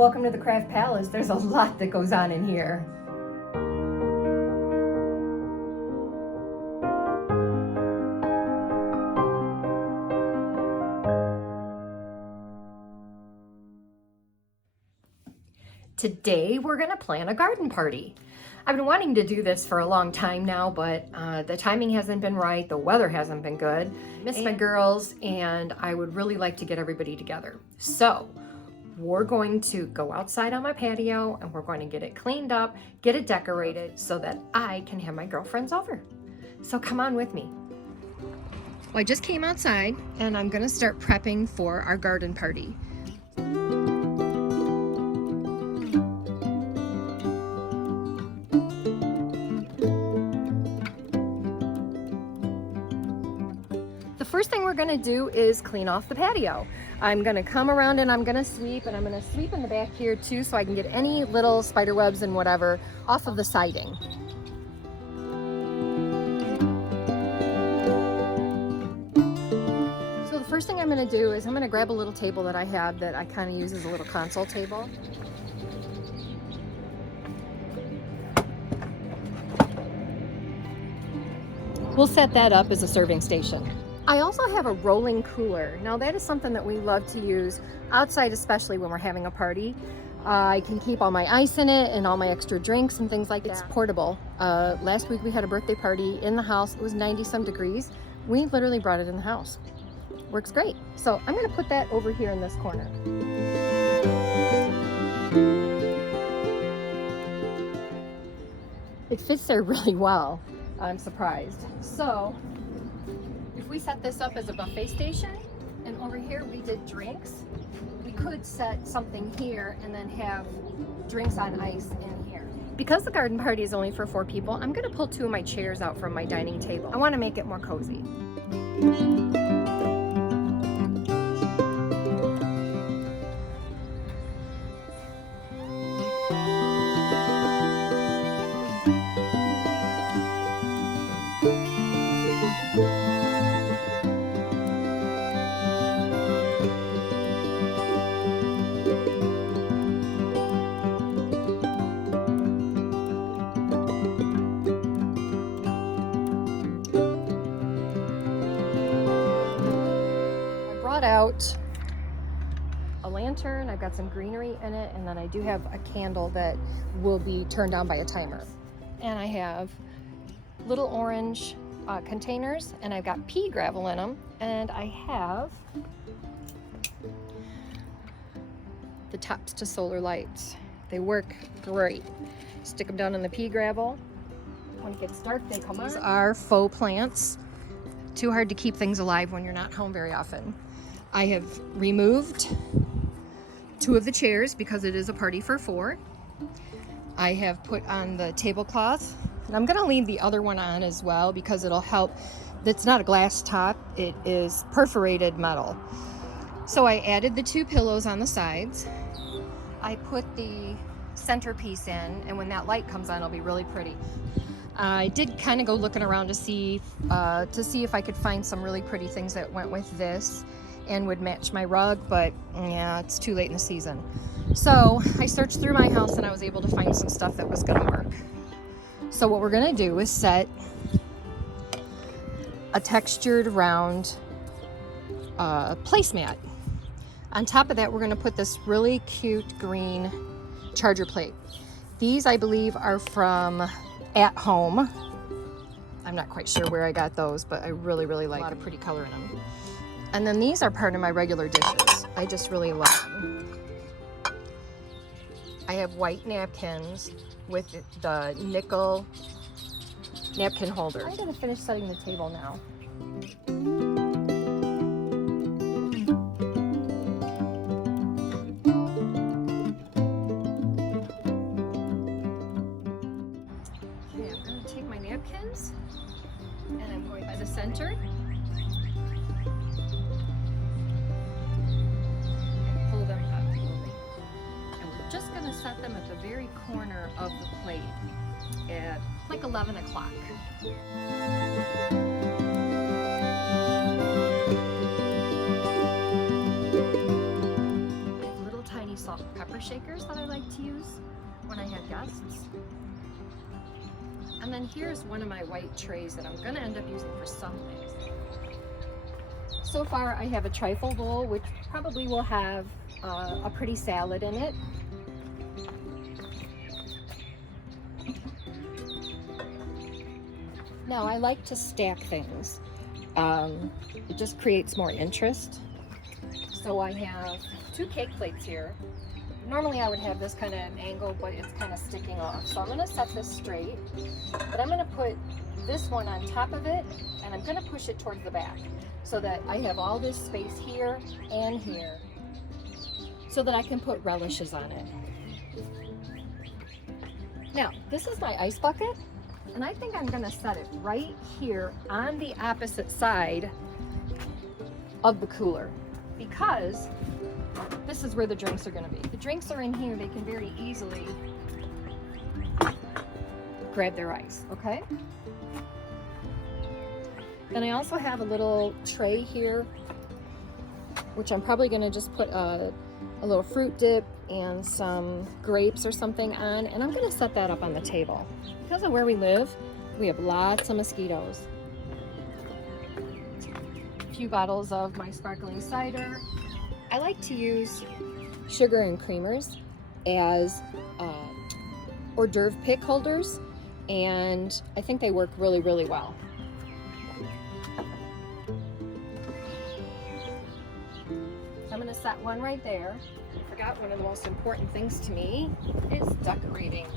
Welcome to the Craft Palace. There's a lot that goes on in here. Today we're gonna plan a garden party. I've been wanting to do this for a long time now, but the timing hasn't been right, the weather hasn't been good. Miss my girls, and I would really like to get everybody together. So we're going to go outside on my patio and we're going to get it cleaned up, get it decorated so that I can have my girlfriends over. So come on with me. Well, I just came outside and I'm gonna start prepping for our garden party. The first thing we're gonna do is clean off the patio. I'm gonna come around and I'm gonna sweep, and I'm gonna sweep in the back here too so I can get any little spider webs and whatever off of the siding. So the first thing I'm gonna do is I'm gonna grab a little table that I have that I kind of use as a little console table. We'll set that up as a serving station. I also have a rolling cooler. Now that is something that we love to use outside, especially when we're having a party. I can keep all my ice in it and all my extra drinks and things like that. It's portable. Last week we had a birthday party in the house. It was 90 some degrees. We literally brought it in the house. Works great. So I'm gonna put that over here in this corner. It fits there really well. I'm surprised. So if we set this up as a buffet station and over here we did drinks, we could set something here and then have drinks on ice in here. Because the garden party is only for 4 people, I'm gonna pull 2 of my chairs out from my dining table. I wanna make it more cozy. Out a lantern, I've got some greenery in it, and then I do have a candle that will be turned on by a timer. And I have little orange containers, and I've got pea gravel in them, and I have the tops to solar lights. They work great. Stick them down in the pea gravel. When it gets dark, they come on. These are faux plants. Too hard to keep things alive when you're not home very often. I have removed 2 of the chairs because it is a party for 4. I have put on the tablecloth, and I'm gonna leave the other one on as well because it'll help. It's not a glass top, it is perforated metal. So I added the 2 pillows on the sides. I put the centerpiece in, and when that light comes on, it'll be really pretty. I did kind of go looking around to see if I could find some really pretty things that went with this and would match my rug, but yeah, it's too late in the season. So I searched through my house and I was able to find some stuff that was gonna work. So what we're gonna do is set a textured round placemat. On top of that, we're gonna put this really cute green charger plate. These, I believe, are from At Home. I'm not quite sure where I got those, but I really, really like a lot of pretty color in them. And then these are part of my regular dishes. I just really love them. I have white napkins with the nickel napkin holders. I'm gonna finish setting the table now. Okay, I'm gonna take my napkins and I'm going by the center. Just gonna set them at the very corner of the plate at like 11 o'clock. Little tiny salt and pepper flower shakers that I like to use when I have guests. And then here's one of my white trays that I'm going to end up using for some things. So far I have a trifle bowl, which probably will have a pretty salad in it. Now I like to stack things. It just creates more interest. So I have 2 cake plates here. Normally I would have this kind of angle, but it's kind of sticking off. So I'm going to set this straight, but I'm going to put this one on top of it, and I'm going to push it towards the back so that I have all this space here and here so that I can put relishes on it. Now, this is my ice bucket, and I think I'm going to set it right here on the opposite side of the cooler, because this is where the drinks are going to be. The drinks are in here. They can very easily grab their ice, okay? Then I also have a little tray here, which I'm probably going to just put a little fruit dip and some grapes or something on, and I'm going to set that up on the table. Because of where we live, we have lots of mosquitoes. A few bottles of my sparkling cider. I like to use sugar and creamers as hors d'oeuvre pick holders, and I think they work really, really well. I'm going to set one right there. I forgot one of the most important things to me is decorating.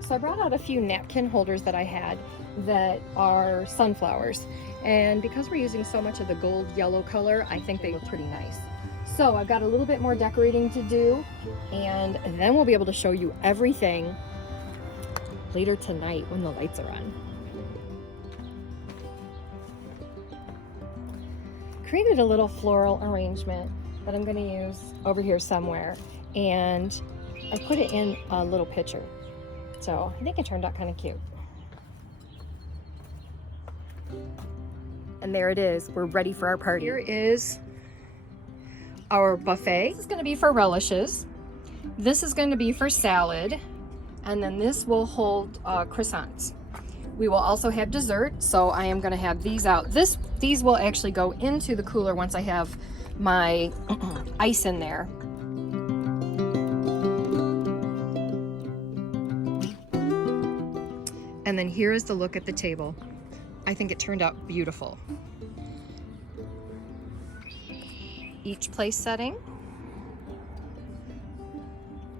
So I brought out a few napkin holders that I had that are sunflowers, and because we're using so much of the gold yellow color, I think they look pretty nice. So I've got a little bit more decorating to do, and then we'll be able to show you everything later tonight when the lights are on. Created a little floral arrangement that I'm going to use over here somewhere, and I put it in a little pitcher. So I think it turned out kind of cute. And there it is. We're ready for our party. Here is our buffet. This is going to be for relishes. This is going to be for salad. And then this will hold croissants. We will also have dessert. So I am going to have these out. These will actually go into the cooler once I have my ice in there. And then here is the look at the table. I think it turned out beautiful. Each place setting.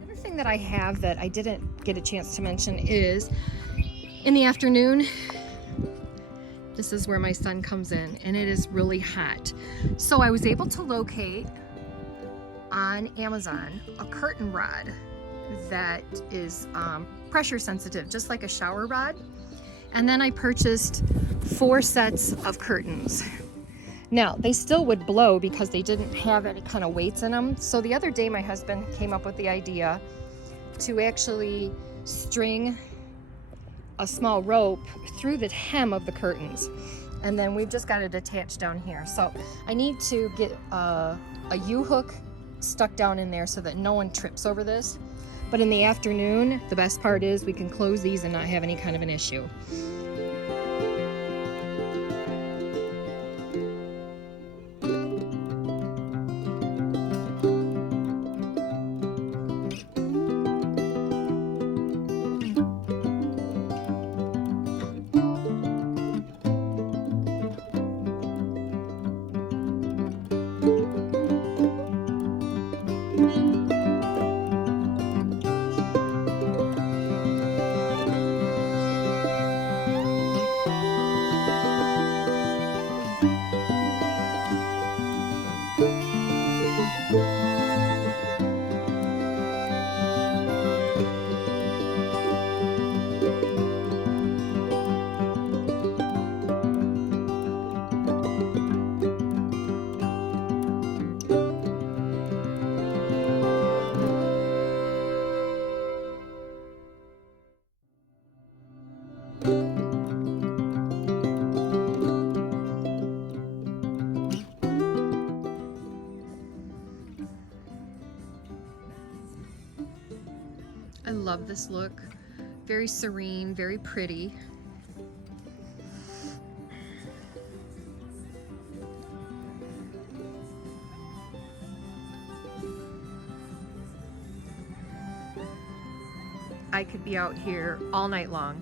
Another thing that I have that I didn't get a chance to mention is in the afternoon, this is where my son comes in, and it is really hot. So I was able to locate on Amazon a curtain rod that is pressure sensitive, just like a shower rod. And then I purchased 4 sets of curtains. Now, they still would blow because they didn't have any kind of weights in them. So the other day my husband came up with the idea to actually string a small rope through the hem of the curtains. And then we've just got it attached down here. So I need to get a U-hook stuck down in there so that no one trips over this. But in the afternoon, the best part is we can close these and not have any kind of an issue. love this look. Very serene, very pretty. I could be out here all night long.